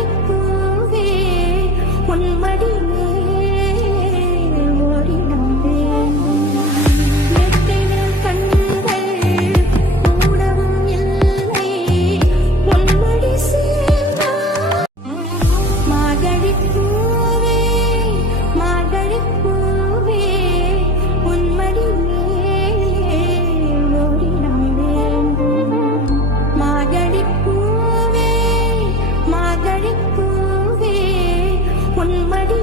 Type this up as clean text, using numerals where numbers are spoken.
மார்கழிப்பூவே உன்மடி ஓடினம் வேண்டும் எட்டினில் கண்கள் மூடவும் இல்லை உன்மடி சேர்ந்தா மார்கழிப்பூவே மார்கழிப்பூவே உன்மடி ஓடினம் வேண்டும் மார்கழிப்பூவே மார்கழிப்பூவே உன்மடி